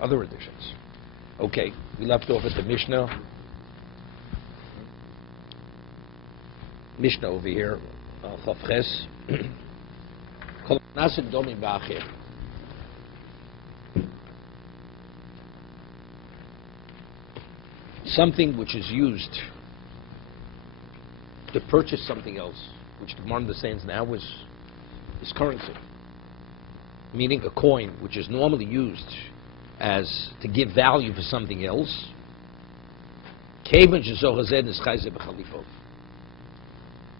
other editions. Okay, we left off at the Mishnah. Mishnah over here, Chavches. Something which is used to purchase something else, which the Gemara understands now is currency, meaning a coin which is normally used as to give value for something else.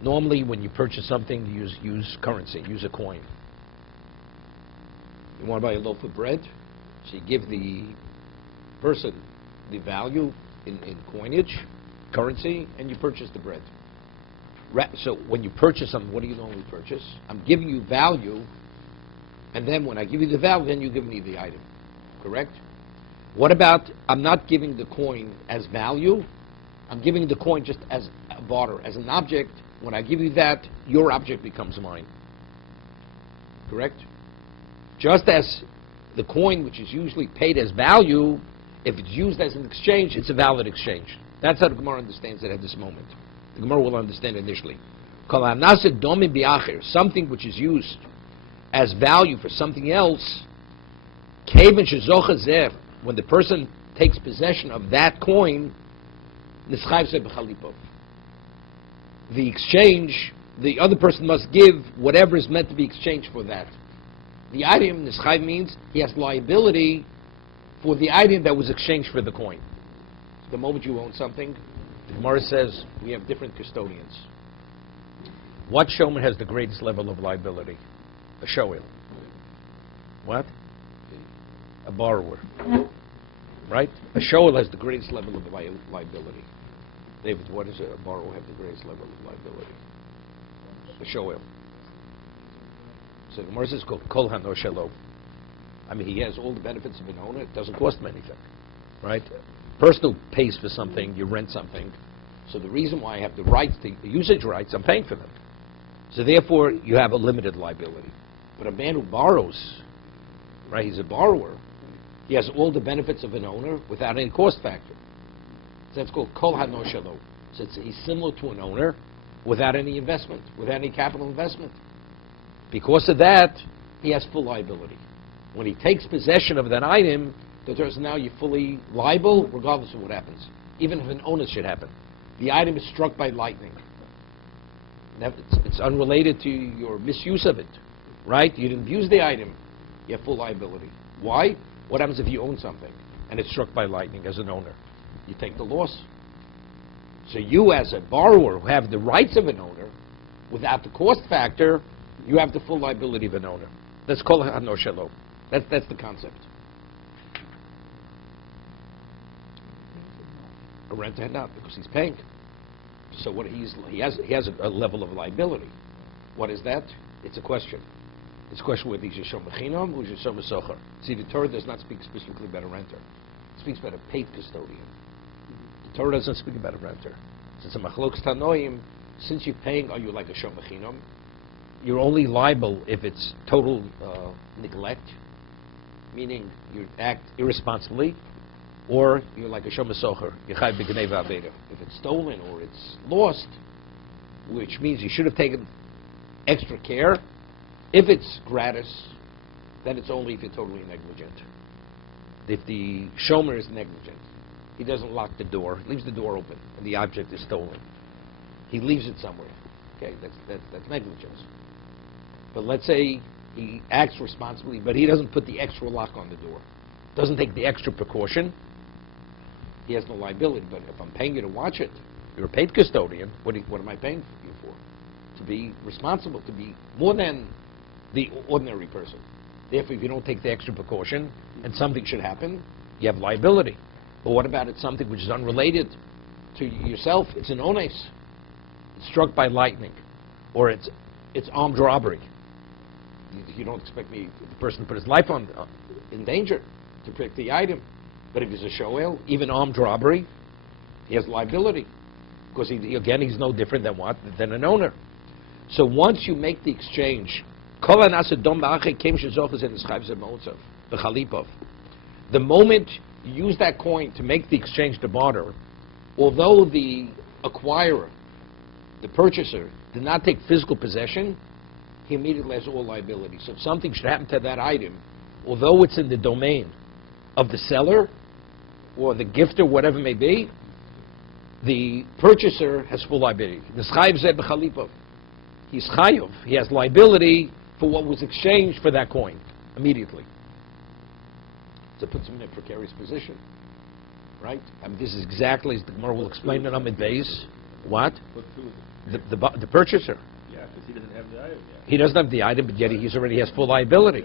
Normally, when you purchase something, you use currency, use a coin. You want to buy a loaf of bread, so you give the person the value in coinage, currency, and you purchase the bread. So when you purchase something, what do you normally purchase? I'm giving you value, and then when I give you the value, then you give me the item. Correct? What about, I'm not giving the coin as value, I'm giving the coin just as a barter, as an object. When I give you that, your object becomes mine. Correct? Just as the coin, which is usually paid as value, if it's used as an exchange, it's a valid exchange. That's how the Gemara understands it at this moment. The Gemara will understand initially. Something which is used as value for something else, when the person takes possession of that coin, the exchange, the other person must give whatever is meant to be exchanged for that. The item, Nischayv, means he has liability for the item that was exchanged for the coin. The moment you own something, the Gemara says we have different custodians. What shomer has the greatest level of liability? A shoel. What? A borrower. Right? A shoel has the greatest level of liability. David, what does a borrower have the greatest level of liability? A shoel. So the Gemara says kol hano shelo. I mean, he has all the benefits of an owner. It doesn't cost him anything. Right? Person who pays for something, you rent something. So the reason why I have the rights, the usage rights, I'm paying for them. So therefore, you have a limited liability. But a man who borrows, right, he's a borrower, he has all the benefits of an owner without any cost factor. So that's called kol hano shelo. So he's similar to an owner without any investment, without any capital investment. Because of that, he has full liability. When he takes possession of that item, now you're fully liable regardless of what happens. Even if an onus should happen. The item is struck by lightning. It's unrelated to your misuse of it. Right? You didn't use the item. You have full liability. Why? What happens if you own something and it's struck by lightning as an owner? You take the loss. So you as a borrower who have the rights of an owner, without the cost factor, you have the full liability of an owner. That's kol hano shelo. That's the concept. A renter had not, because he's paying. So what he has a level of liability. What is that? It's a question. It's a question whether he's yeshom b'chinam or yeshom b'socher. See, the Torah does not speak specifically about a renter. It speaks about a paid custodian. The Torah doesn't speak about a renter. Since a machlokes tanoim, since you're paying, are you like a yeshom b'chinam? You're only liable if it's total neglect, meaning you act irresponsibly, or you're like a shom socher, yechai b'gnei v'aveda. If it's stolen or it's lost, which means you should have taken extra care. If it's gratis, then it's only if you're totally negligent. If the shomer is negligent, he doesn't lock the door, leaves the door open, and the object is stolen. He leaves it somewhere. Okay, that's negligence. But let's say he acts responsibly, but he doesn't put the extra lock on the door, doesn't take the extra precaution. He has no liability. But if I'm paying you to watch it, you're a paid custodian. What am I paying you for? To be responsible, to be more than the ordinary person. Therefore, if you don't take the extra precaution and something should happen, you have liability. But what about it's something which is unrelated to yourself? It's an ones. It's struck by lightning, or it's armed robbery. You don't expect the person to put his life in danger to protect the item. But if he's a shoel, even armed robbery, he has liability. Because he's no different than an owner. So once you make the The moment you use that coin to make the exchange to barter, although the acquirer, the purchaser, did not take physical possession, he immediately has all liability. So if something should happen to that item, although it's in the domain of the seller or the gifter, whatever it may be, the purchaser has full liability. The chayiv zeh b'chalipov. He's chayiv. He has liability for what was exchanged for that coin immediately. So it puts him in a precarious position, right? I mean, this is exactly as the Gemara will explain in Amid Beis. What? The purchaser. Yeah, because he doesn't have the item yet. He doesn't have the item, but yet he already has full liability,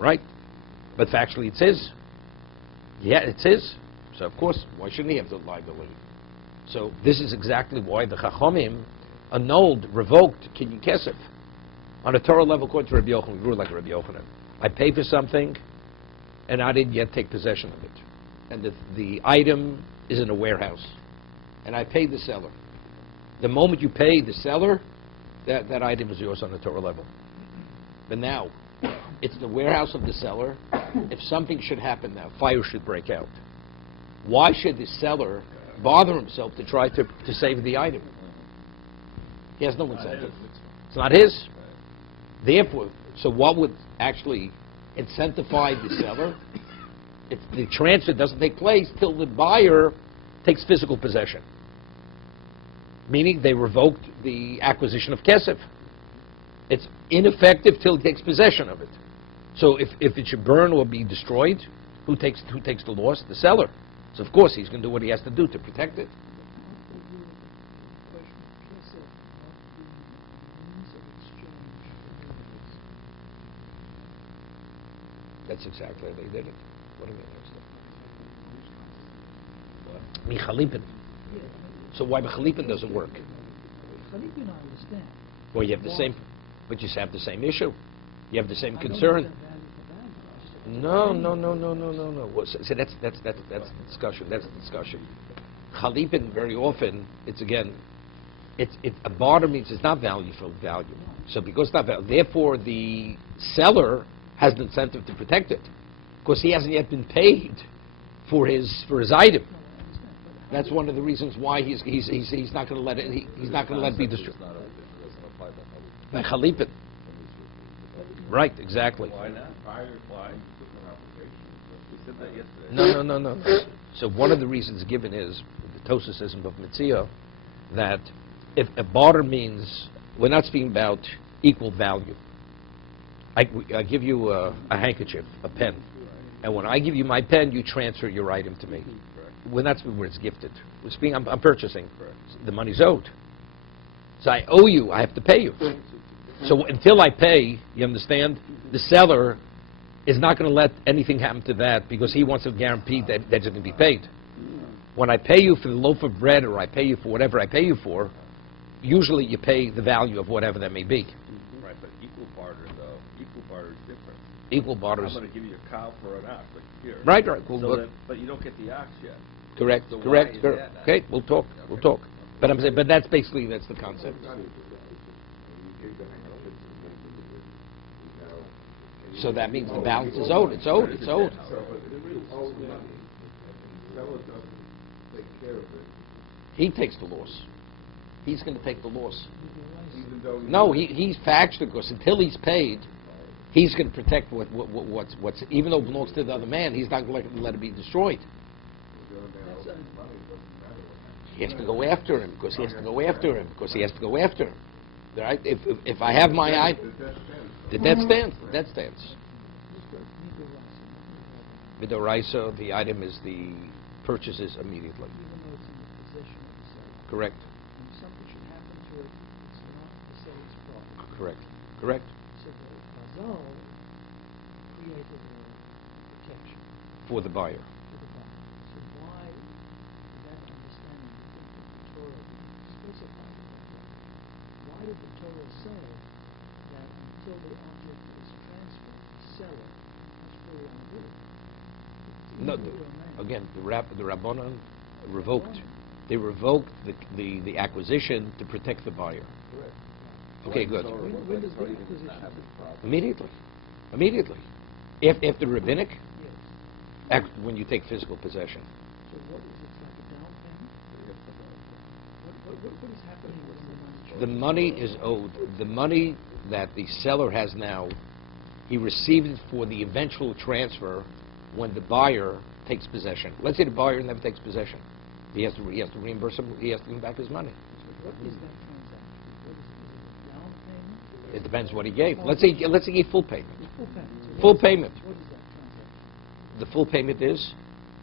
right? But factually, it's his. Yeah, it's his. So of course, why shouldn't he have the liability? So this is exactly why the Chachamim annulled, revoked Kinyan Kesef. On a Torah level, according to Rabbi Yochanan, we grew like Rabbi Yochanan. I pay for something, and I didn't yet take possession of it. And the item is in a warehouse. And I paid the seller. The moment you pay the seller, that item is yours on the Torah level. But now, it's the warehouse of the seller. If something should happen now, fire should break out. Why should the seller bother himself to try to save the item? He has no incentive. It's not his. Therefore, so what would actually incentivize the seller? If the transfer doesn't take place till the buyer takes physical possession. Meaning they revoked the acquisition of kesef. It's ineffective till he takes possession of it. So if it should burn or be destroyed, who takes the loss? The seller. So of course he's going to do what he has to do to protect it. That's exactly how they did it. What do they understand? Michalipin. So why Michalipin doesn't work? Michalipin I understand. Well, you have the same, but you have the same issue. You have the same concern. No. Well, so that's the discussion. That's the discussion. Chalipin, very often, it's a barter means it's not value for value. So because it's not value, therefore the seller has an incentive to protect it, because he hasn't yet been paid for his item. That's one of the reasons why he's not going to let it. He's not going to let it be destroyed. By Chalipin. Right, exactly. Why not? We said that yesterday. No. So one of the reasons given is, the Tosas says in Bava Metzia, that if a barter means, we're not speaking about equal value. I give you a handkerchief, a pen, and when I give you my pen, you transfer your item to me. We're not speaking where it's gifted. We're speaking, I'm purchasing. The money's owed. So I owe you, I have to pay you. So until I pay, you understand, the seller is not going to let anything happen to that because he wants to guarantee that it's going to be paid. When I pay you for the loaf of bread or I pay you for whatever I pay you for, usually you pay the value of whatever that may be. Right, but equal barter, though, equal barter is different. Equal barter I'm going to give you a cow for an ox, like here. Right. Well, So but you don't get the ox yet. Correct. So Correct. why is that? Okay, we'll talk. But I'm saying, but that's basically the concept. So that means the balance is owed. It's owed. He takes the loss. He's going to take the loss. No, he's factual because until he's paid, he's going to protect what's even though it belongs to the other man. He's not going to let it be destroyed. He has to go after him because he has to go after him because he has to go after him. Right? If I have my eye, the debt stands. The debt stands. Vidoraisa, the item is the purchases immediately. Correct. When something should happen to it, it's not the seller's problem. Correct. So the Chazal created a protection For the buyer. for the buyer. So why, with that understanding, do you think that the Torah specified it that way? Why did the Torah say that until the object is transferred, the seller is fully on board? No, again, the Rabbanan revoked. They revoked the acquisition to protect the buyer. Okay, good. When does the acquisition happen? Immediately. After the rabbinic, Yes. when you take physical possession. So what is it, like a down payment? What is happening with the money? The money is owed. The money that the seller has now, he received it for the eventual transfer when the buyer takes possession. Let's say the buyer never takes possession. He has to reimburse him. He has to give him back his money. What is that transaction? What is it? Down payment? It depends what he gave. Let's say he gave full payment. It's full payment. So Full what is that- payment. What is that transaction? The full payment is,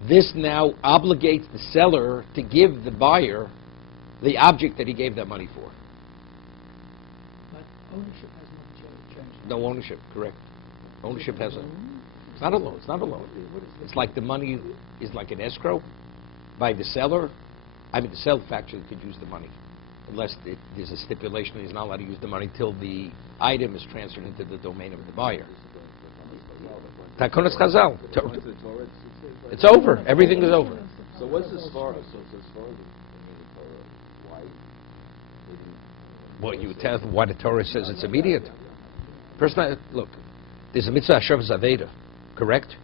this now obligates the seller to give the buyer the object that he gave that money for. But ownership has not changed. No ownership, correct. Ownership has a... loan? It's not a loan. It's not a loan. What is It's like the money is like an escrow by the seller. I mean, the seller actually could use the money, unless there's a stipulation that he's not allowed to use the money till the item is transferred into the domain of the buyer. Takonas Chazal. According to the Torah, It's over. Everything is over. So what's this far? So it's as far as the Torah, why didn't? Well, you would tell why the Torah says it's immediate. Personally, look, there's a mitzvah Hashem Zaveda, correct?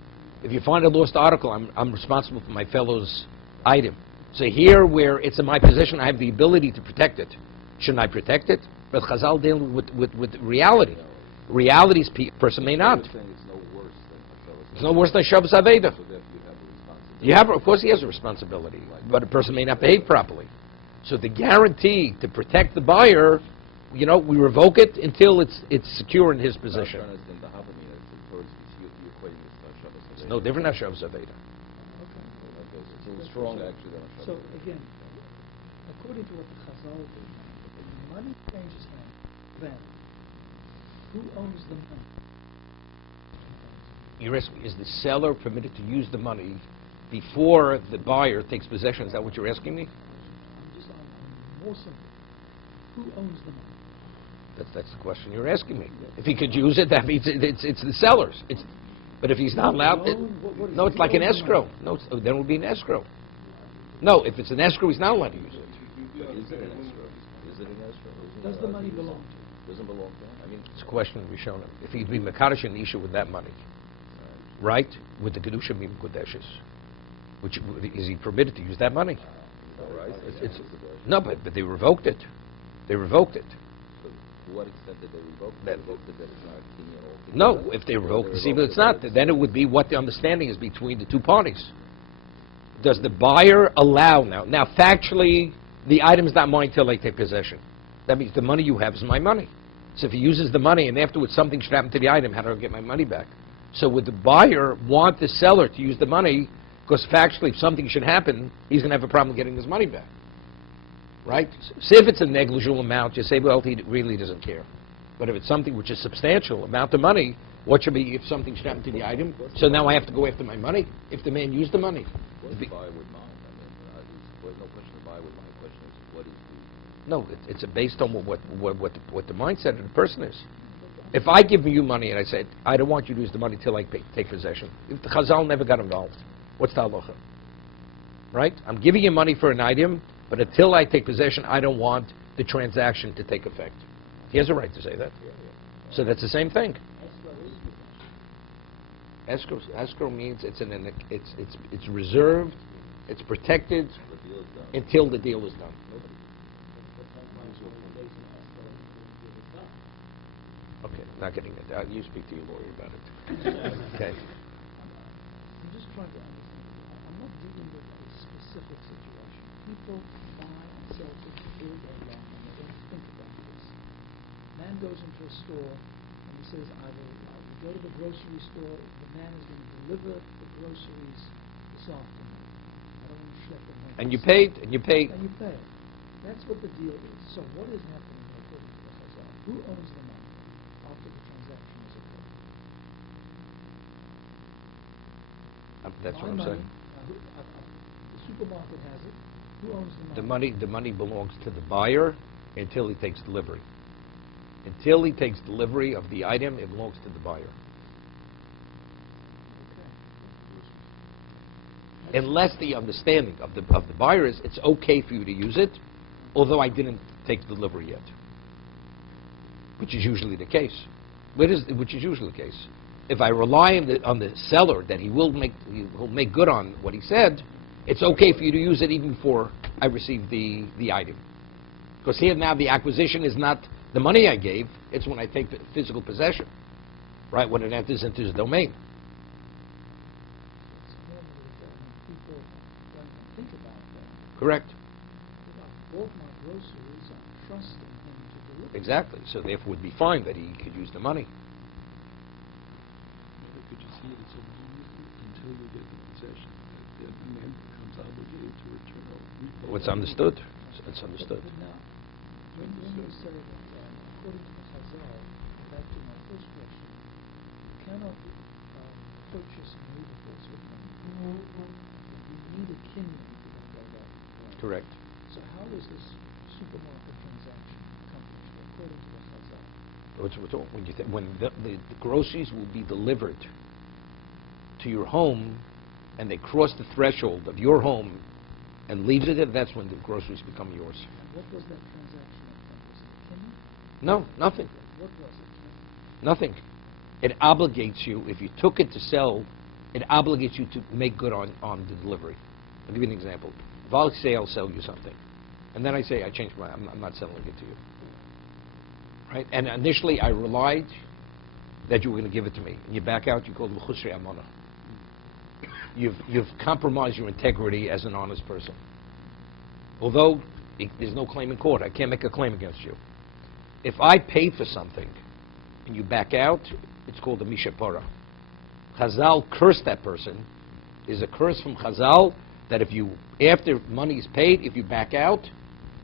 If you find a lost article, I'm responsible for my fellow's item. So here, where it's in my possession, I have the ability to protect it. Shouldn't I protect it? But Chazal dealing with reality. Reality's person may not. You're saying it's no worse than It's no worse than Shabbos Aveda. So therefore You have, of course, he has a responsibility, but a person may not behave properly. So the guarantee to protect the buyer, we revoke it until it's secure in his position. I'm trying to understand the Havamina, the Torah, you're equating this to Shabbos. It's no different than Shabbos Aveda. Okay. Okay, so it's strong actually than a So Shabbos. again, according to what the Chazal do, when the money changes hands, then who owns the money? You're asking, is the seller permitted to use the money before the buyer takes possession? Is that what you're asking me? I'm more simple. Who owns the money? That's the question you're asking me. If he could use it, that means it's the seller's. But if he's not allowed, What is no, it? it's like an escrow. No, then it would be an escrow. No, if it's an escrow, he's not allowed to use it. But is it an escrow? Is it an escrow? Does the money belong to you? Doesn't belong to him? I mean, It's a question to be shown. If he'd be Mekadosh and Isha with that money, right? With the Kedushin being Kodeshes, which is he permitted to use that money? all right. It's no, but they revoked it. They revoked it. So to what extent did they revoke it? That- They revoked it that it's not Kenyan altogether? No, if they revoke it, see, but it's not. Then it would be what the understanding is between the two parties. Does the buyer allow now? Now, factually, the item is not mine till I take possession. That means the money you have is my money. So if he uses the money and afterwards something should happen to the item, how do I get my money back? So would the buyer want the seller to use the money? Because factually, if something should happen, he's going to have a problem getting his money back. Right? See if it's a negligible amount, you say, well, he really doesn't care. But if it's something which is substantial amount of money, what should be if something should happen to the item? So now I have to go after my money if the man used the money. What the buyer would mind? I mean, there's no question the buyer would mind. The question is, what is the... No, it's based on what the mindset of the person is. If I give you money and I say, I don't want you to use the money till I take possession, if the Chazal never got involved, what's the halacha? Right? I'm giving you money for an item, but until I take possession, I don't want the transaction to take effect. He has a right to say that. So that's the same thing. Escrow means it's reserved, it's protected The deal is done. until the deal is done. Okay, not getting it. You speak to your lawyer about it. Okay. I'm just trying to understand. I'm not dealing with a specific situation. People buy and sell things all day long and they don't think about this. Man goes into a store and he says, I will go to the grocery store. The man is going to deliver the groceries this afternoon. I don't want to schlep them home. And you paid, and you paid. And you pay. That's what the deal is. So what is happening here according to the Chazal? Who owns the money after the transaction is occurred? That's what My I'm money, saying. The supermarket has it. Who owns the money? The money belongs to the buyer until he takes delivery. Until he takes delivery of the item, it belongs to the buyer. Okay. Unless the understanding of the buyer is it's okay for you to use it, although I didn't take delivery yet. Which is usually the case. Which is usually the case. if I rely on the seller that he'll make good on what he said, it's okay for you to use it even before I receive the item. Because here now the acquisition is not the money I gave, it's when I take physical possession, right, when it enters into his domain. It's normally that people don't even think about that. Correct. If I bought my groceries, I'm trusting him to deliver. Exactly. So therefore it would be fine that he could use the money. Could you see it as until you get the possession? The man becomes obligated to return or repay. What's understood? It's understood. But now, when you say that, according to the Chazal, back to my first question, you cannot purchase movables with money. You need a kinyan to go that way. Correct. So how is this supermarket transaction accomplished according to the Chazal? When the groceries will be delivered to your home and they cross the threshold of your home and leave it there, that's when the groceries become yours. And what was that transaction accomplish? Was it kinyan? No, nothing. What was it? Nothing. It obligates you, if you took it to sell, it obligates you to make good on the delivery. I'll give you an example. If I'll say I'll sell you something, and then I say I changed my I'm not selling it to you. Right? And initially I relied that you were going to give it to me. And you back out, you call it l'chusri amana. You've compromised your integrity as an honest person. Although there's no claim in court, I can't make a claim against you. If I paid for something and you back out, it's called a mishapara. Chazal cursed that person. There's a curse from Chazal that if you, after money is paid, if you back out,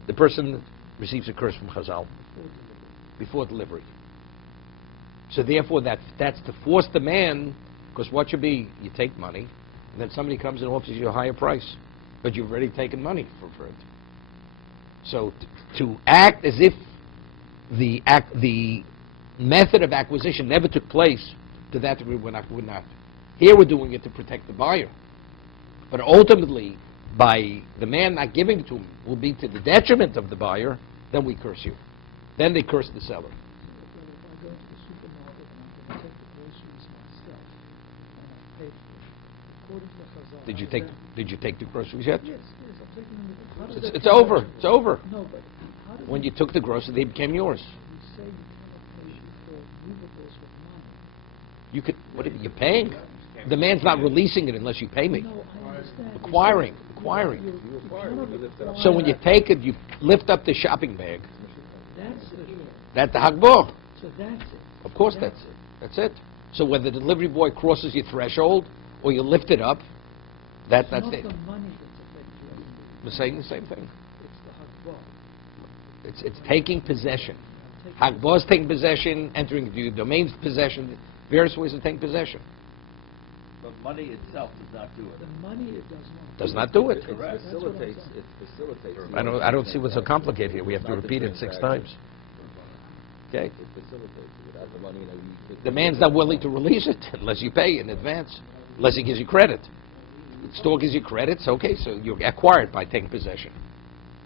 the person receives a curse from Chazal before delivery. So therefore, that's to force the man, because what should be, you take money, and then somebody comes and offers you a higher price, but you've already taken money for it. So to act as if the method of acquisition never took place, to that degree we're not. Here we're doing it to protect the buyer. But ultimately, by the man not giving it to him will be to the detriment of the buyer, then we curse you. Then they curse the seller. So if I go to the supermarket and I'm going to take the groceries myself, and I pay for it, according to the Chazal... Did you take the groceries yet? Yes, I'm taking them. How does that It's over. It's over. No, but how does When it- you took the groceries, they became yours. You say you cannot pay for movables with money. You could. What are you paying? The man's not releasing it unless you pay me. No, I understand. Acquiring. You cannot acquire. So when you take it, you lift up the shopping bag. That's it. That's the hagbah. So that's it. Of course, that's it. That's it. So whether the delivery boy crosses your threshold or you lift it up, that's It's it. not the money that's affected. We're saying the same thing. It's the hagbah. It's taking possession. Taking Hagbah is taking possession, entering into your domain's possession, various ways of taking possession. But money itself does not do The it. money it does not. Does not do it. Correct. That's what I'm saying. It facilitates. I don't see what's so complicated here. We have to repeat it 6 times. Okay? It facilitates it. Without the money, The man's not willing to release it unless you pay in advance, unless he gives you credit. The store gives you credits, okay, so you acquire it by taking possession.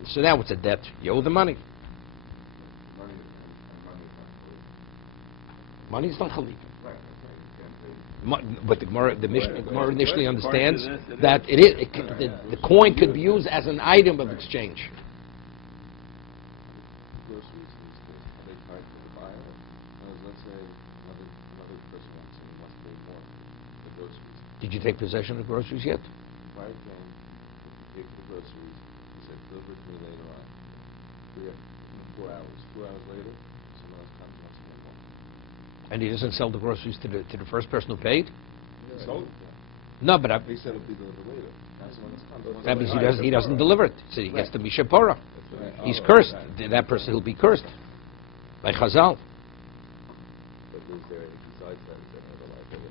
So now it's a debt. You owe the money. Money's not chalifa. But the Gemara initially understands that the coin could be used as an item of exchange. Groceries these days, are they tied to the buyer? Let's say another person wants and he must pay more for the groceries. Did you take possession of groceries yet? Buyer came, he paid for the groceries, he said, deliver it to me later on. 4 hours. 4 hours later, someone else comes and wants to pay more. And he doesn't sell the groceries to the first person who paid? He sold it. No, but He said it'll be delivered later. Now someone else comes. that means he doesn't deliver it. So he gets the mishapora. Right. He's Oh, cursed. okay. That person will be cursed by Chazal. But is there, besides that, is there another liability?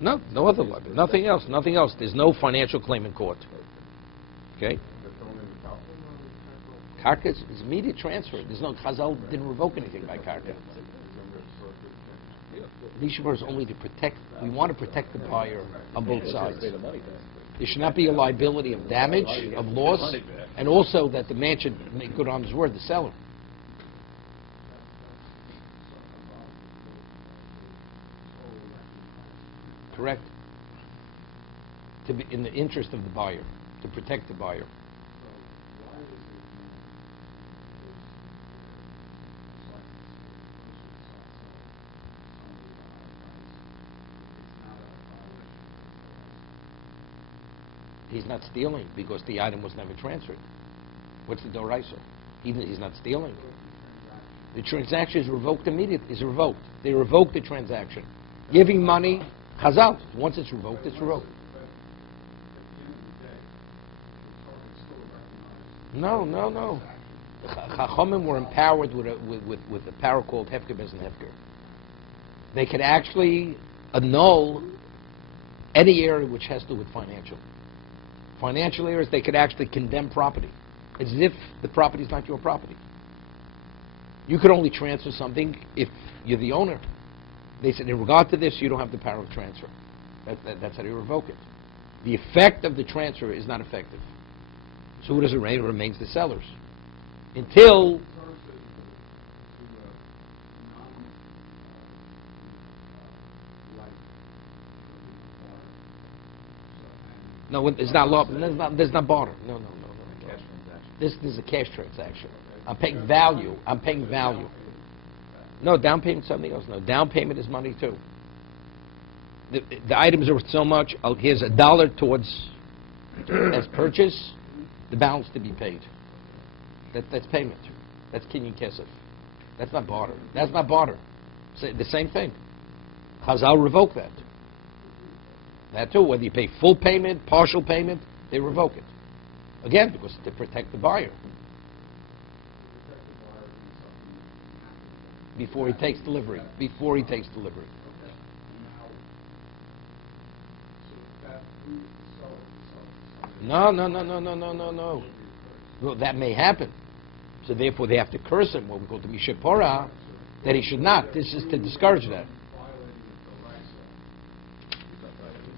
No, no other liability. Nothing else. Nothing else. There's no financial claim in court. Okay? Karka is immediate transfer. There's no Chazal didn't revoke anything by Karka. Mishapora is only to protect. We want to protect the buyer on both sides. Pay the money back. There should not be a liability of damage, of loss, and also that the man should make good on his word, the seller. correct? To be in the interest of the buyer, to protect the buyer. He's not stealing because the item was never transferred. What's the doraisa? He's not stealing. The transaction is revoked immediately. Is revoked. They revoke the transaction. Giving money, chazal. Once it's revoked, it's revoked. No. Chachamim were empowered with a power called hefker bezin hefker. They could actually annul any area which has to do with financial areas. They could actually condemn property, as if the property is not your property. You could only transfer something if you're the owner. They said, in regard to this, you don't have the power of transfer. That's how they revoke it. The effect of the transfer is not effective. So who does it remain? It remains the sellers. Until... No, it's not law. There's not barter. No. This is a cash transaction. I'm paying value. No, down payment is something else. No, down payment is money too. The items are worth so much. Here's $1 towards as purchase. The balance to be paid. That's payment. That's kinyan kesef. That's not barter. The same thing. Chazal revoke that. That too. Whether you pay full payment, partial payment, they revoke it. Again, because to protect the buyer. Before he takes delivery. No. Well, that may happen. So therefore they have to curse him, what we call the mishapora, that he should not. This is to discourage that.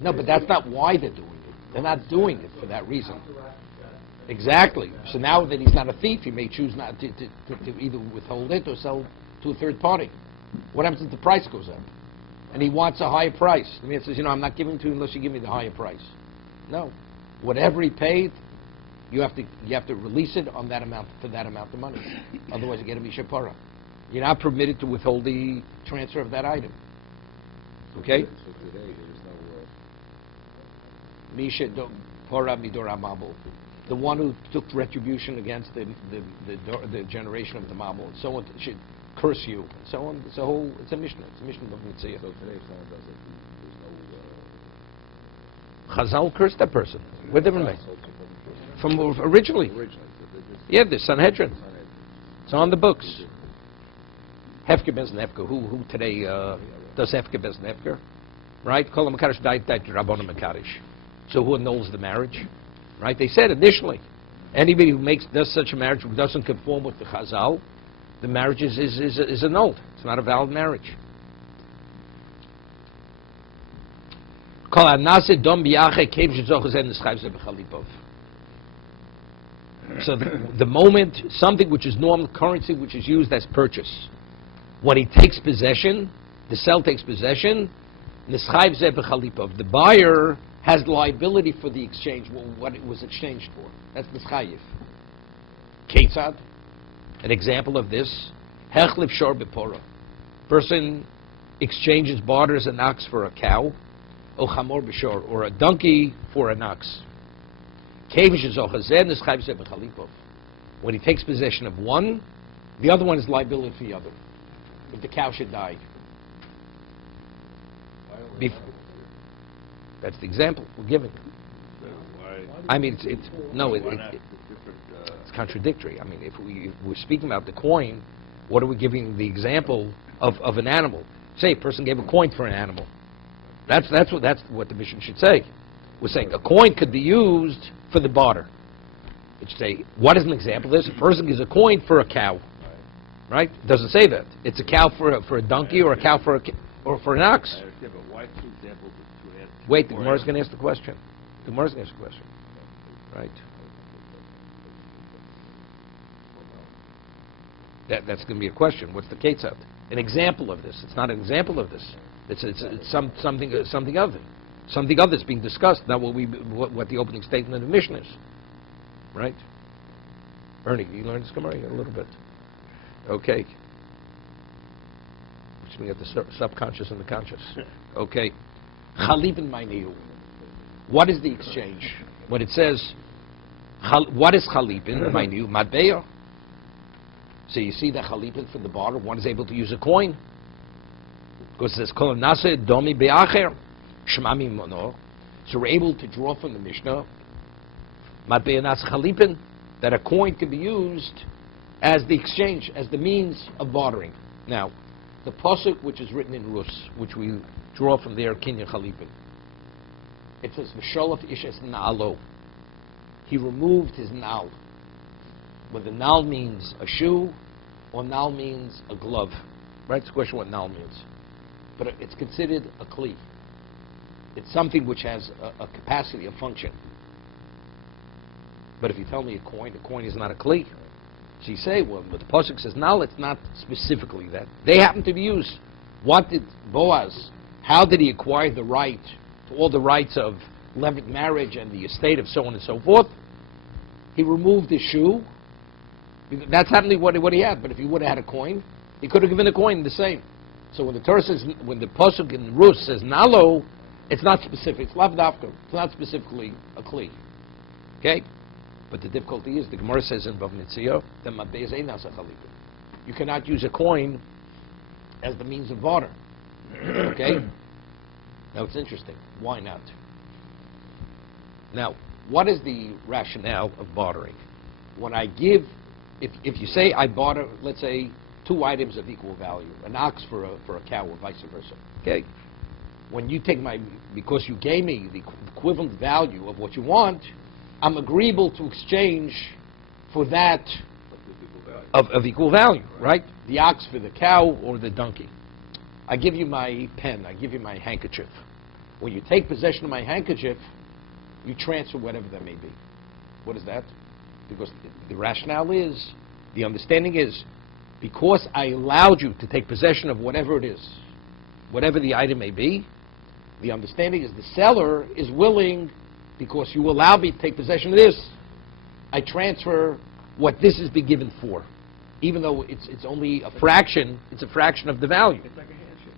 No, but that's not why they're doing it. They're not doing it for that reason. Exactly. So now that he's not a thief, he may choose not to either withhold it or sell to a third party. What happens if the price goes up? And he wants a higher price. The man says, I'm not giving to you unless you give me the higher price. No. Whatever he paid, you have to release it on that amount for that amount of money. Otherwise you get a mishapara. You're not permitted to withhold the transfer of that item. Okay? So today there's no Misha Pora Midora Mabul. The one who took retribution against the generation of the Mabul. Someone should curse you. So on. It's a Mishnah. It's a Mishnah of Mitzvah. So today if someone does it, there's Chazal cursed that person. Where did they remain? no... From originally. Yeah, the Sanhedrin. It's on the books. Hefker bezin hefker. Who today does hefker bezin hefker? Right? Kol HaMakadosh died Rabbanon Makadosh. So who annuls the marriage? Right? They said initially, anybody who does such a marriage who doesn't conform with the Chazal, the marriage is annulled. It's not a valid marriage. So the moment something which is normal currency which is used as purchase, when he takes possession, the seller takes possession, the buyer has liability for the exchange, what it was exchanged for. That's nischayiv. Ketzad, an example of this, hechlif shor bepora. Person exchanges, barters an ox for a cow, or chamor b'shor, or a donkey for an ox. When he takes possession of one, the other one is liability for the other. If the cow should die. That's the example we're giving. I mean, it's contradictory. I mean, if we're speaking about the coin, what are we giving the example of an animal? Say a person gave a coin for an animal. That's what the mission should say. We're saying a coin could be used for the barter. It should say, what is an example of this? A person gives a coin for a cow. Right? It doesn't say that. It's a cow for a donkey or a cow for an ox. Yeah, but why two examples to add? Wait, the Gemara's going to ask the question. Right? That's going to be a question. What's the ketzad? An example of this. It's not an example of this. It's something other. Something other is being discussed, not what the opening statement of the Mishnah is. Right? Ernie, you learned this Gemara a little bit. Okay. Which means the subconscious and the conscious. Okay. Chalipin Mainiu. What is the exchange? When it says, what is Chalipin Mainiu? Matbeya. So you see that Chalipin from the barter, one is able to use a coin. Because it says, Kol Nase Domi Be'acher. Shmami Mono. So we're able to draw from the Mishnah, Matbeya Nas Chalipin, that a coin can be used as the exchange, as the means of bartering. Now, the pasuk which is written in Rus, which we draw from there, Kinyan Chalipin, it says, V'sholaf ishes na'alo. He removed his nal. Whether nal means a shoe, or nal means a glove. Right? It's a question what nal means. But it's considered a kli. It's something which has a capacity, a function. But if you tell me a coin is not a kli. So you say, well, but the pasuk says nal, it's not specifically that. They happen to be used. What did Boaz, how did he acquire the right to all the rights of levirate marriage and the estate of so on and so forth? He removed his shoe. That's happening what he had. But if he would have had a coin, he could have given a coin the same. So when the Torah says, when the pasuk in Rus says nalo, it's not specific. It's lavdafka. It's not specifically a kli. Okay? But the difficulty is, the Gemara says in Bav Mitzvah, that matbeya zein nasa chalipin. You cannot use a coin as the means of barter. Okay? Now it's interesting. Why not? Now, what is the rationale of bartering? When I give, if you say I barter, let's say, two items of equal value, an ox for a cow or vice versa. Okay? When you take because you gave me the equivalent value of what you want, I'm agreeable to exchange for that of equal value, right? The ox for the cow or the donkey. I give you my pen, I give you my handkerchief. When you take possession of my handkerchief, you transfer whatever that may be. What is that? Because the rationale is, the understanding is, because I allowed you to take possession of whatever it is, whatever the item may be, the understanding is the seller is willing, because you allow me to take possession of this, I transfer what this has been given for. Even though it's only a fraction, it's a fraction of the value. It's like a handshake.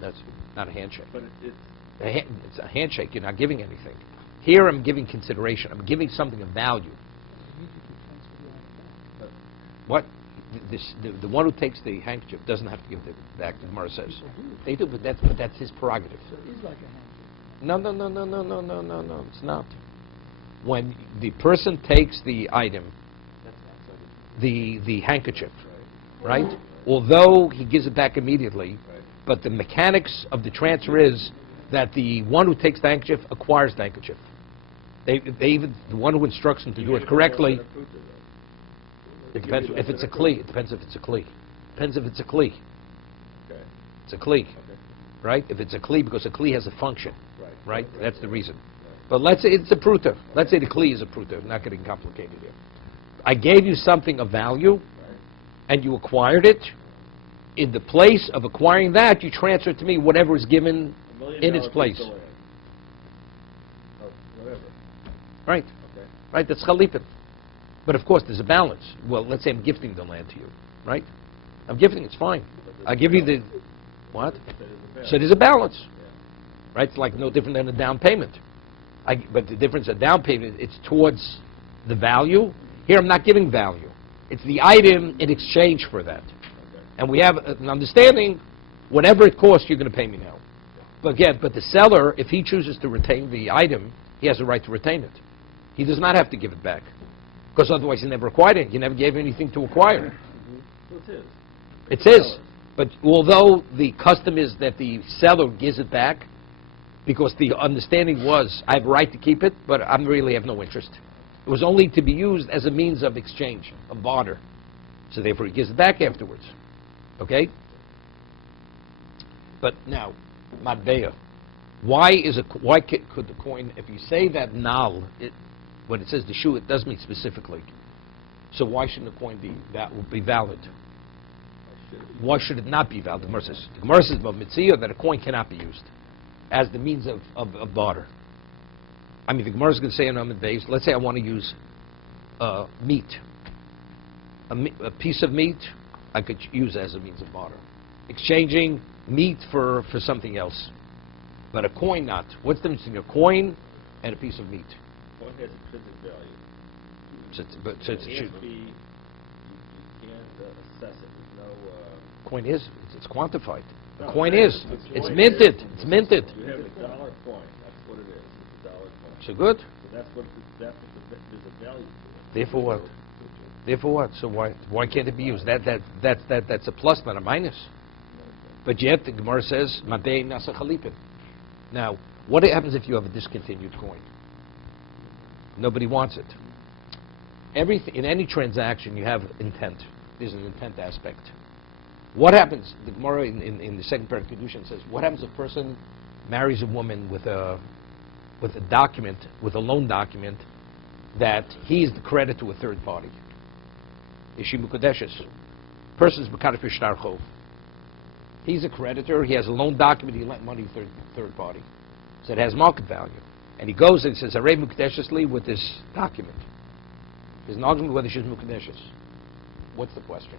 That's not a handshake. But it's It's a handshake. You're not giving anything. Here I'm giving consideration. I'm giving something of value. What? The one who takes the handkerchief doesn't have to give it back, the Gemara says. They do, but that's his prerogative. So it is like a handshake. No, it's not. When the person takes the item, the handkerchief, right? Although he gives it back immediately, but the mechanics of the transfer is that the one who takes the handkerchief acquires the handkerchief. They even, the one who instructs him to do it correctly. It depends if it's a kli. It depends if it's a kli. Depends if it's a kli. Okay. It's a kli, Okay. right? If it's a kli, because a kli has a function, right? Right. That's the reason. But let's say it's a pruta. Let's say the kli is a pruta. I'm not getting complicated here. I gave you something of value, and you acquired it. In the place of acquiring that, you transfer to me whatever is given in its place. Whatever. Right. Okay. Right, that's chalipin. But of course, there's a balance. Well, let's say I'm gifting the land to you, right? I'm gifting, it's fine. I give you the, what? So there's a balance, right? It's like no different than a down payment. But the difference, a down payment, it's towards the value. Here, I'm not giving value. It's the item in exchange for that. And we have an understanding, whatever it costs, you're going to pay me now. But again, but the seller, if he chooses to retain the item, he has a right to retain it. He does not have to give it back. Because otherwise he never acquired it. He never gave anything to acquire. So it's his. It's his. But although the custom is that the seller gives it back, because the understanding was, I have a right to keep it, but I really have no interest. It was only to be used as a means of exchange, of barter. So therefore he gives it back afterwards. Okay? But now, matbeya. Why could the coin, if you say that nal, when it says the shoe, it does mean specifically. So why shouldn't the coin be valid? Why should it not be valid? The Gemara says mitzvah that a coin cannot be used as the means of barter. I mean, the Gemara is going to say in Amid Beis, let's say I want to use meat. A piece of meat I could use as a means of barter. Exchanging meat for something else. But a coin not. What's the difference between a coin and a piece of meat? Coin has intrinsic value. You can't assess it. There's no... Coin is. It's quantified. No, A coin is. It's minted. It's minted. You have a dollar coin. That's what it is. It's a dollar coin. So good. So that's what there's a value to it. Therefore what? Therefore what? So why can't it be used? That's a plus, not a minus. But yet the Gemara says, "Madei nasa chalipin." Now, what happens if you have a discontinued coin? Nobody wants it. Everything in any transaction, you have intent. There's an intent aspect. What happens? The Gemara in the second part of kiddushin says, "What happens if a person marries a woman with a document, with a loan document, that he is the creditor to a third party? Is she mukadeshes? Person's mekadesh b'shtar chov. He's a creditor. He has a loan document. He lent money to third party, so it has market value. And he goes and says, "Arei mukadeshes li," with this document. There's an argument whether she's mukadeshes. What's the question?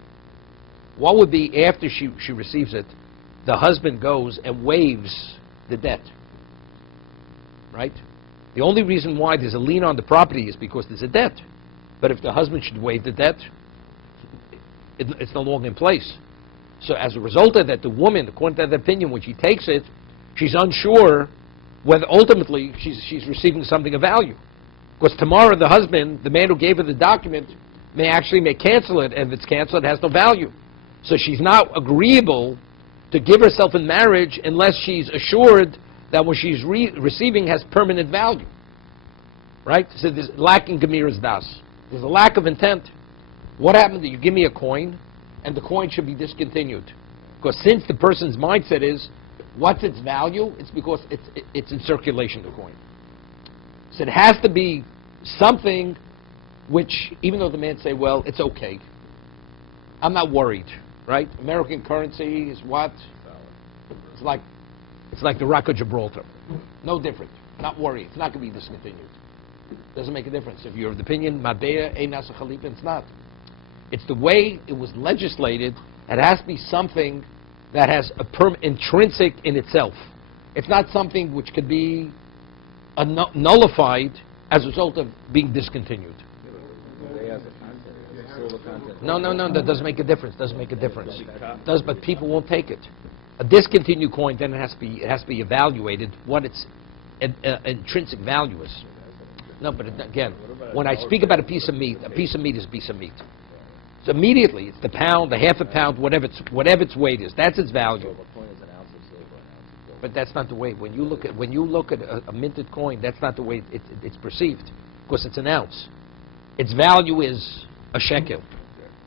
What would be after she receives it? The husband goes and waives the debt. Right? The only reason why there's a lien on the property is because there's a debt. But if the husband should waive the debt, it's no longer in place. So as a result of that, the woman, according to that opinion, when she takes it, she's unsure whether ultimately she's receiving something of value. Because tomorrow the husband, the man who gave her the document, may cancel it, and if it's canceled, it has no value. So she's not agreeable to give herself in marriage unless she's assured that what she's receiving has permanent value. Right? So there's lacking Gemira's das. There's a lack of intent. What happens if you give me a coin, and the coin should be discontinued? Because since the person's mindset is, what's its value? It's because it's in circulation, the coin. So it has to be something which, even though the man say, well, it's okay, I'm not worried, right? American currency is what? It's like the Rock of Gibraltar. No different. Not worried. It's not going to be discontinued. Doesn't make a difference. If you're of the opinion, Madea, Ein Nasa Chalipin, it's not. It's the way it was legislated. It has to be something that has a intrinsic in itself. It's not something which could be nullified as a result of being discontinued. No, that doesn't make a difference. Doesn't make a difference. But people won't take it. A discontinued coin, then it has to be evaluated what its intrinsic value is. No, but again, when I speak about a piece of meat is a piece of meat. So immediately, it's the pound, the half a pound, whatever its weight is. That's its value. But that's not the way. When you look at a minted coin, that's not the way it's perceived, because it's an ounce. Its value is a shekel.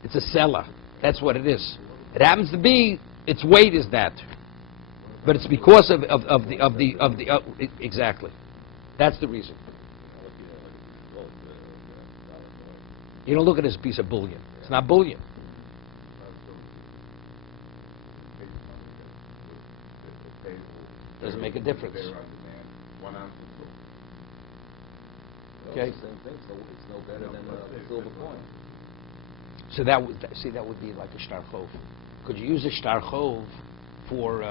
It's a selah. That's what it is. It happens to be its weight is that, but it's because of the exactly. That's the reason. You don't look at it as a piece of bullion. It's not bullion. Doesn't make a difference. Okay. It's the same thing, so it's no better than a silver coin. So that would be like a shtar chov. Could you use a shtar chov for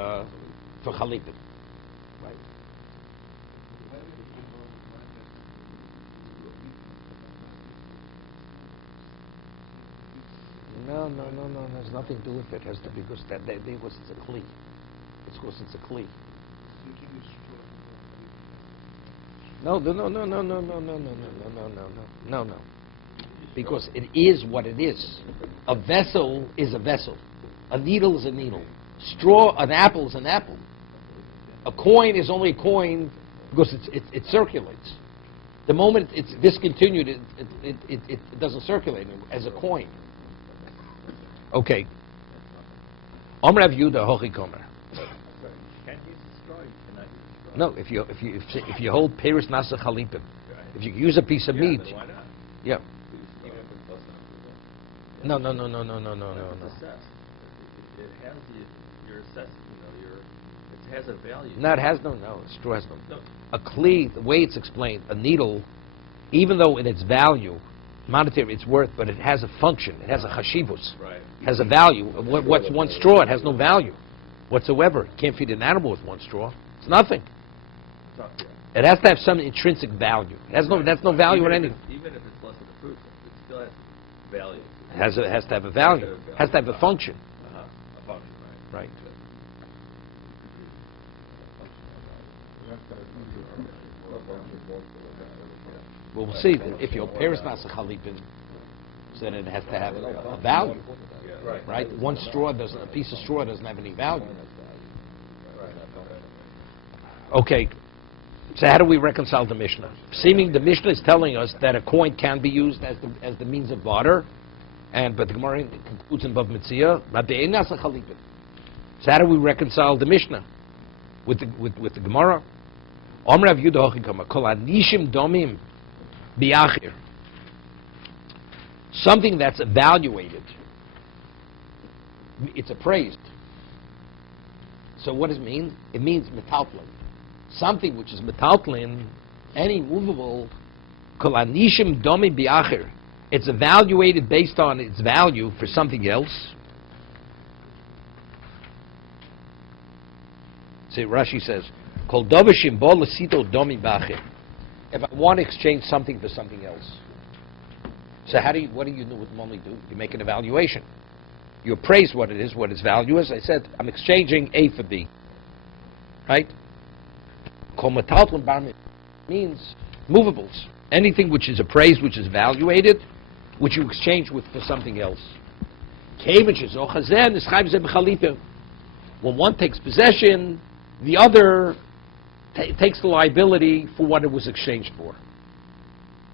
chalipin? Right. No. There's nothing to do with it. It has to be because it's a kli. It's because it's a kli. No. Because it is what it is. A vessel is a vessel. A needle is a needle. An apple is an apple. A coin is only a coin because it circulates. The moment it's discontinued, it doesn't circulate as a coin. Okay. Amr Rav Yehuda Hochi Komer. No, if you hold Peris Nasa Chalipim, if you use a piece of meat, yeah. it has your assessment, it has a value. No, it has no. Straw has no. No. A kli, the way it's explained, a needle, even though in its value, monetary, it's worth, but it has a function. It has a chashivus. Right. It has a value. What's one straw? It has no value whatsoever. You can't feed an animal with one straw. It's nothing. Tough, yeah. It has to have some intrinsic value. It has no. That's no value in anything. Even if it's less than the fruit, it still has value. It has to have a value. It has to have a function. A function, right? Right. Well, we'll see. If your parents nasa chalipin, then it has to have a value, Yeah, right? One straw doesn't. A piece of straw doesn't have any value. Okay. So how do we reconcile the Mishnah? Seeming the Mishnah is telling us that a coin can be used as the means of barter, but the Gemara concludes in Bav Mitzia, but they ain't nasa chalipin. So how do we reconcile the Mishnah with the Gemara? Omar Rav Yehuda Hochikama Kol Anishim Domim Biachir. Something that's evaluated, it's appraised. So what does it mean? It means metaltlin. Something which is metaltlin, any movable, Kol Anishim Domim Biachir. It's evaluated based on its value for something else. See, Rashi says, Kol Dovashim Bo Lasito Domi Bachir. If I want to exchange something for something else. So what do you normally do? You make an evaluation. You appraise what it is, what its value is. I said, I'm exchanging A for B. Right? Kol Metaltlin Bar means movables. Anything which is appraised, which is evaluated, which you exchange with for something else. When one takes possession, the other takes the liability for what it was exchanged for.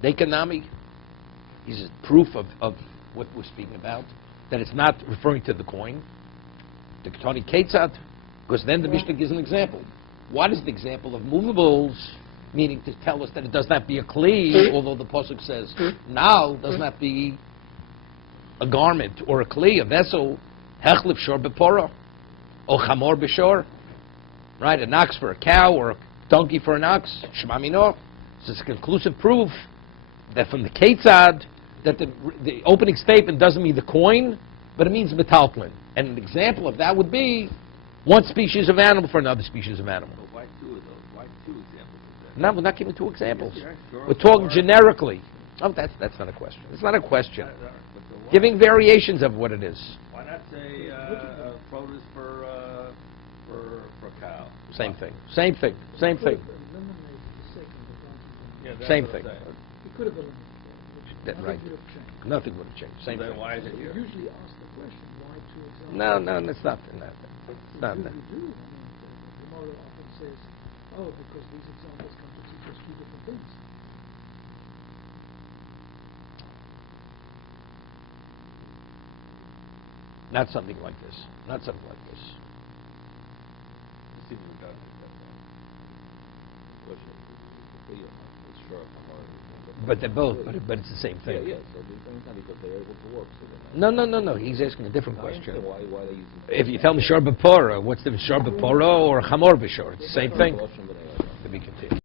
Dekanami is proof of what we're speaking about, that it's not referring to the coin. The Ketani Ketzat, because then the Mishnah gives an example. What is the example of movables? Meaning to tell us that it does not be a kli, although the pasuk says now does not be a garment or a kli, a vessel. Hechlif shor bepora, or chamor b'shor. Right, an ox for a cow or a donkey for an ox. Shema mino. So it's a conclusive proof that from the ketzad that the opening statement doesn't mean the coin, but it means metaltlin. And an example of that would be one species of animal for another species of animal. But why two of those? Why two examples of that? No, we're not giving two examples. Yes, sure. We're talking generically. Oh, that's not a question. It's not a question. Giving variations of what it is. Why not say produce for cow? Same thing. Same thing. Same thing. Yeah, that's Same what I'm thing. saying. He could have eliminated it. Right. Nothing would have changed. Nothing would have changed. Same Then thing. why is it You here? usually ask the question, why two examples? No, that's not. Not You that. do. I mean, the Gemara often says, because these examples come to teach us two different things. Not something like this. Not something like this. You see what God did that. It's sharp. But they're both. But it's the same Yeah, thing. yeah. So the same time because they're able to work. So they're No. He's asking a different I question. understand why they use If you tell me shor b'pora, what's the shor b'pora or chamor b'shor? It's the same thing. To be continued.